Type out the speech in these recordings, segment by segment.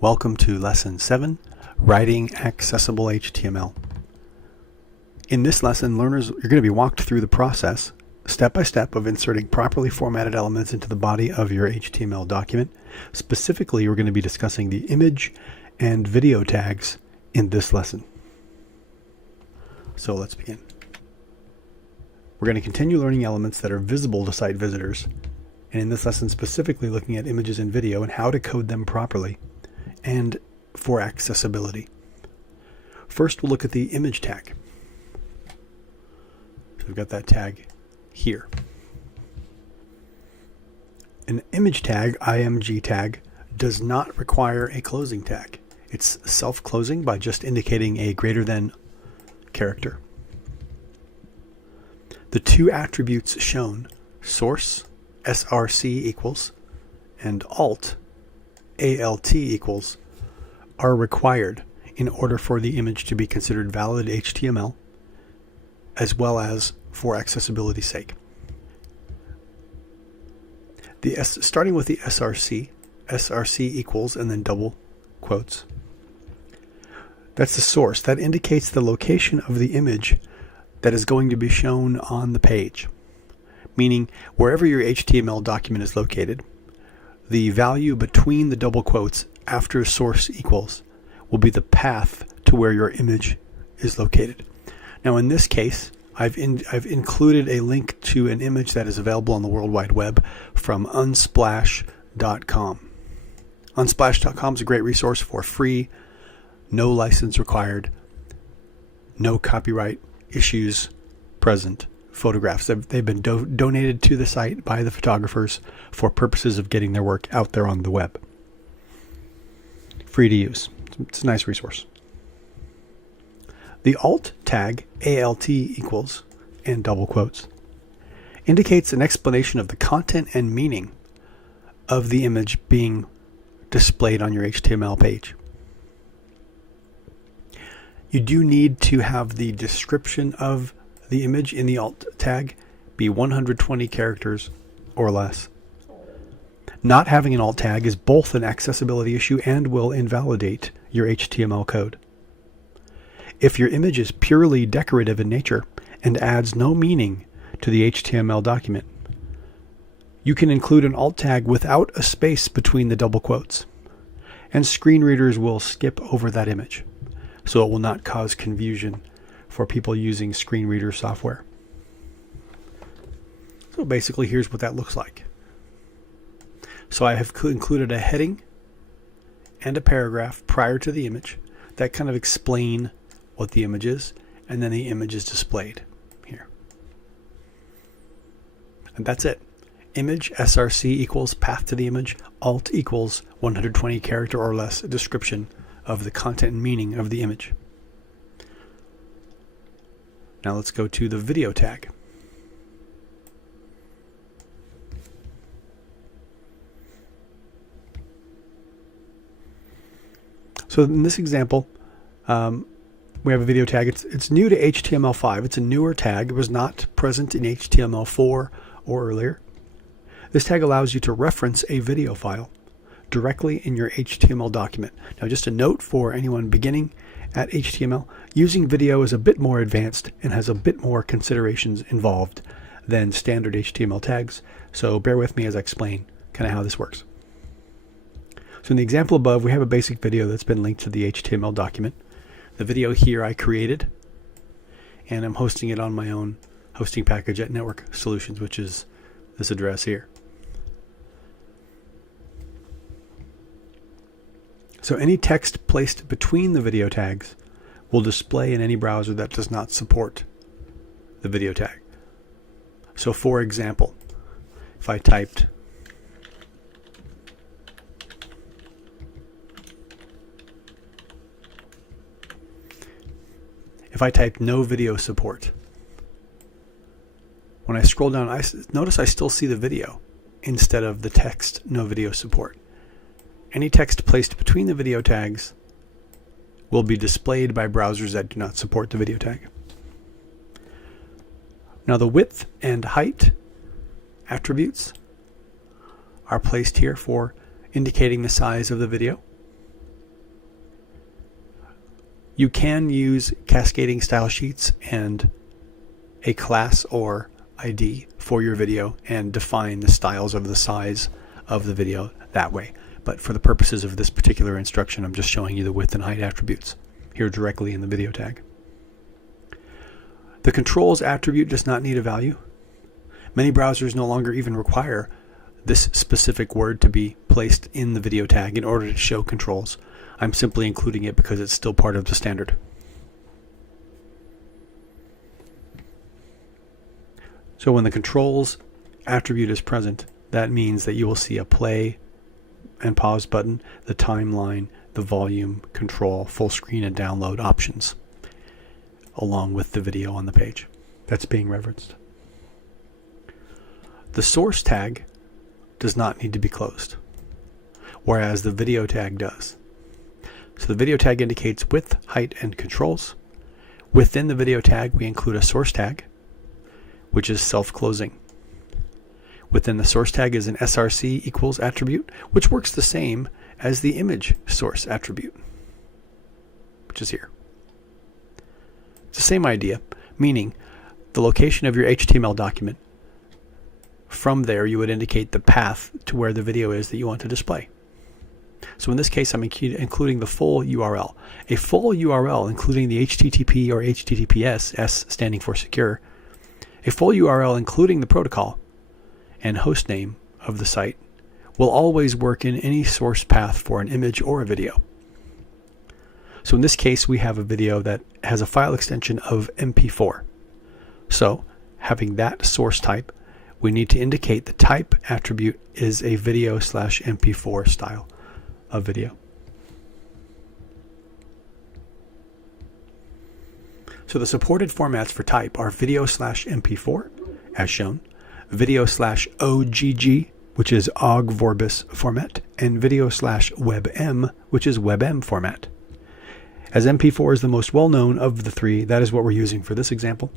Welcome to Lesson 7, Writing Accessible HTML. In this lesson, learners are going to be walked through the process, step by step, of inserting properly formatted elements into the body of your HTML document. Specifically, we're going to be discussing the image and video tags in this lesson. So let's begin. We're going to continue learning elements that are visible to site visitors, and in this lesson specifically looking at images and video and how to code them properly and for accessibility. First, we'll look at the image tag. So we've got that tag here. An image tag, img tag, does not require a closing tag. It's self-closing by just indicating a greater than character. The two attributes shown, source, src equals, and alt, alt equals, are required in order for the image to be considered valid HTML, as well as for accessibility's sake. Starting with the src equals, and then double quotes. That's the source. That indicates the location of the image that is going to be shown on the page, meaning wherever your HTML document is located, the value between the double quotes after source equals will be the path to where your image is located. Now in this case, I've included a link to an image that is available on the World Wide Web from unsplash.com. Unsplash.com is a great resource for free, no license required, no copyright issues present photographs. They've been donated to the site by the photographers for purposes of getting their work out there on the web. Free to use. It's a nice resource. The alt tag, alt equals, and double quotes, indicates an explanation of the content and meaning of the image being displayed on your HTML page. You do need to have the description of the image in the alt tag be 120 characters or less. Not having an alt tag is both an accessibility issue and will invalidate your HTML code. If your image is purely decorative in nature and adds no meaning to the HTML document, you can include an alt tag without a space between the double quotes, and screen readers will skip over that image, so it will not cause confusion for people using screen reader software. So basically, here's what that looks like. So I have included a heading and a paragraph prior to the image that kind of explain what the image is, and then the image is displayed here. And that's it. Image, src equals path to the image, alt equals 120 character or less description of the content and meaning of the image. Now let's go to the video tag. So in this example, we have a video tag. It's new to HTML5. It's a newer tag. It was not present in HTML4 or earlier. This tag allows you to reference a video file directly in your HTML document. Now just a note for anyone beginning at HTML, using video is a bit more advanced and has a bit more considerations involved than standard HTML tags, so bear with me as I explain kind of how this works. So in the example above, we have a basic video that's been linked to the HTML document. The video here I created, and I'm hosting it on my own hosting package at Network Solutions, which is this address here. So any text placed between the video tags will display in any browser that does not support the video tag. So for example, if I typed no video support, when I scroll down, notice I still see the video instead of the text no video support. Any text placed between the video tags will be displayed by browsers that do not support the video tag. Now the width and height attributes are placed here for indicating the size of the video. You can use cascading style sheets and a class or ID for your video and define the styles of the size of the video that way. But for the purposes of this particular instruction, I'm just showing you the width and height attributes here directly in the video tag. The controls attribute does not need a value. Many browsers no longer even require this specific word to be placed in the video tag in order to show controls. I'm simply including it because it's still part of the standard. So when the controls attribute is present, that means that you will see a play and pause button, the timeline, the volume, control, full screen, and download options, along with the video on the page that's being referenced. The source tag does not need to be closed, whereas the video tag does. So the video tag indicates width, height, and controls. Within the video tag, we include a source tag, which is self-closing. Within the source tag is an src equals attribute, which works the same as the image source attribute, which is here. It's the same idea, meaning the location of your HTML document. From there, you would indicate the path to where the video is that you want to display. So in this case, I'm including the full URL. A full URL, including the HTTP or HTTPS, S standing for secure, a full URL including the protocol and host name of the site will always work in any source path for an image or a video. So in this case, we have a video that has a file extension of MP4. So having that source type, we need to indicate the type attribute is a video/MP4 style of video. So the supported formats for type are video/MP4, as shown, video/OGG, which is OGG Vorbis format, and video/WebM, which is WebM format. As MP4 is the most well-known of the three, that is what we're using for this example.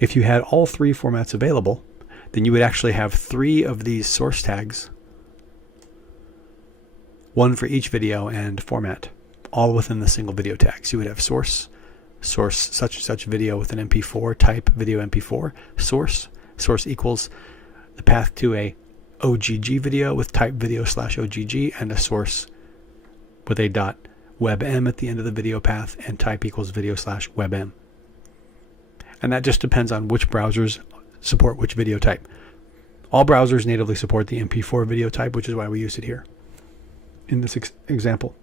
If you had all three formats available, then you would actually have 3 of these source tags, one for each video and format, all within the single video tag. So you would have source such and such video with an MP4, type video MP4, source equals the path to a OGG video with type video/OGG, and a source with a .webm at the end of the video path, and type equals video/webm. And that just depends on which browsers support which video type. All browsers natively support the MP4 video type, which is why we used it here in this example.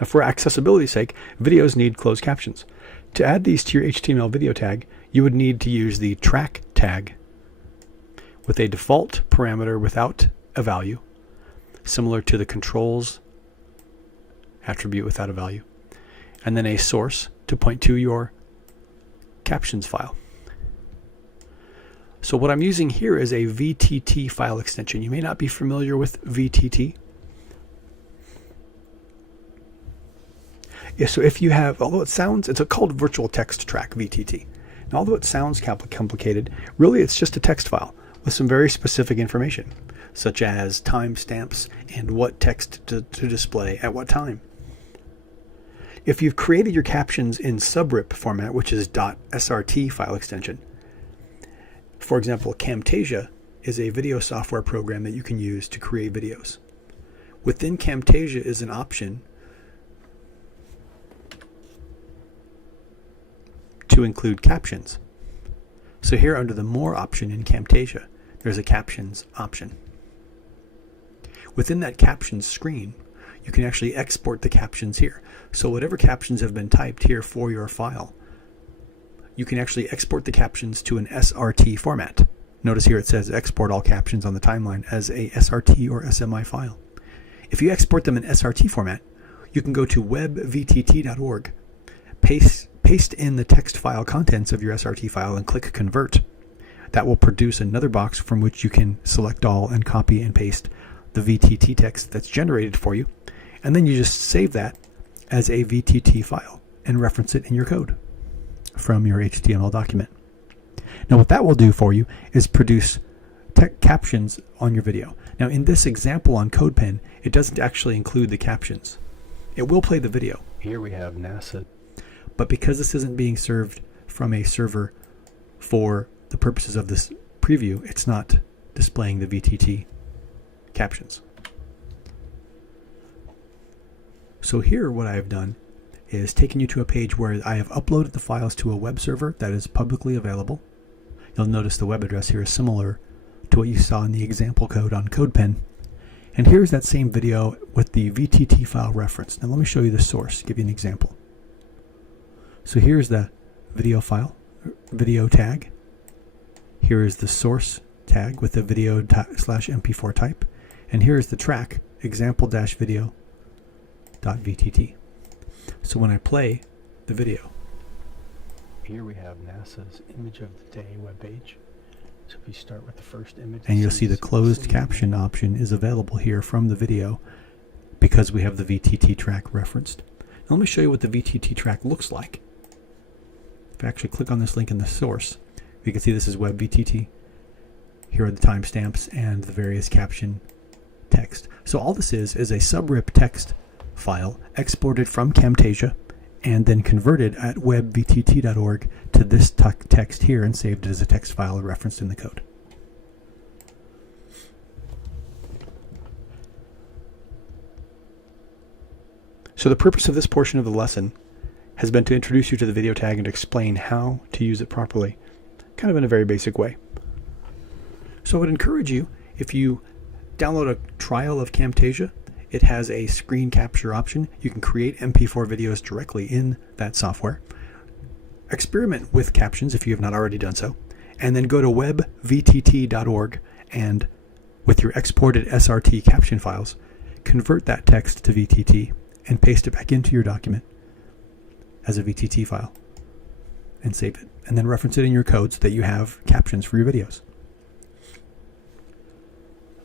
Now, for accessibility's sake, videos need closed captions. To add these to your HTML video tag, you would need to use the track tag with a default parameter without a value, similar to the controls attribute without a value, and then a source to point to your captions file. So what I'm using here is a VTT file extension. You may not be familiar with VTT. Yeah, so if you have, although it sounds, it's called virtual text track, VTT. And although it sounds complicated, really it's just a text file with some very specific information, such as timestamps and what text to display at what time. If you've created your captions in subrip format, which is .srt file extension, for example, Camtasia is a video software program that you can use to create videos. Within Camtasia is an option to include captions. So here under the More option in Camtasia, there's a Captions option. Within that Captions screen, you can actually export the captions here. So whatever captions have been typed here for your file, you can actually export the captions to an SRT format. Notice here it says export all captions on the timeline as a SRT or SMI file. If you export them in SRT format, you can go to webvtt.org, paste in the text file contents of your SRT file and click Convert. That will produce another box from which you can select all and copy and paste the VTT text that's generated for you. And then you just save that as a VTT file and reference it in your code from your HTML document. Now what that will do for you is produce captions on your video. Now in this example on CodePen, it doesn't actually include the captions. It will play the video. Here we have NASA. But because this isn't being served from a server for the purposes of this preview, it's not displaying the VTT captions. So here what I have done is taken you to a page where I have uploaded the files to a web server that is publicly available. You'll notice the web address here is similar to what you saw in the example code on CodePen. And here's that same video with the VTT file referenced. Now let me show you the source, give you an example. So here's the video file, video tag. Here is the source tag with the video/mp4 type. And here is the track, example-video.vtt. So when I play the video, here we have NASA's image of the day webpage. So if you start with the first image, and you'll see the closed caption option is available here from the video because we have the VTT track referenced. Now let me show you what the VTT track looks like. If I actually click on this link in the source, you can see this is web VTT. Here are the timestamps and the various caption text. So all this is a subrip text file exported from Camtasia and then converted at webvtt.org to this text here and saved it as a text file referenced in the code. So the purpose of this portion of the lesson has been to introduce you to the video tag and explain how to use it properly, kind of in a very basic way. So I would encourage you, if you download a trial of Camtasia, it has a screen capture option. You can create MP4 videos directly in that software. Experiment with captions if you have not already done so, and then go to webvtt.org and with your exported SRT caption files, convert that text to VTT and paste it back into your document as a VTT file and save it, and then reference it in your code so that you have captions for your videos.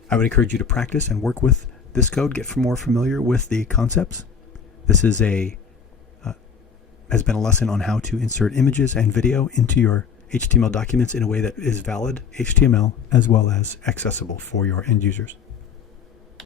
I would encourage you to practice and work with this code, get more familiar with the concepts. This is has been a lesson on how to insert images and video into your HTML documents in a way that is valid HTML as well as accessible for your end users.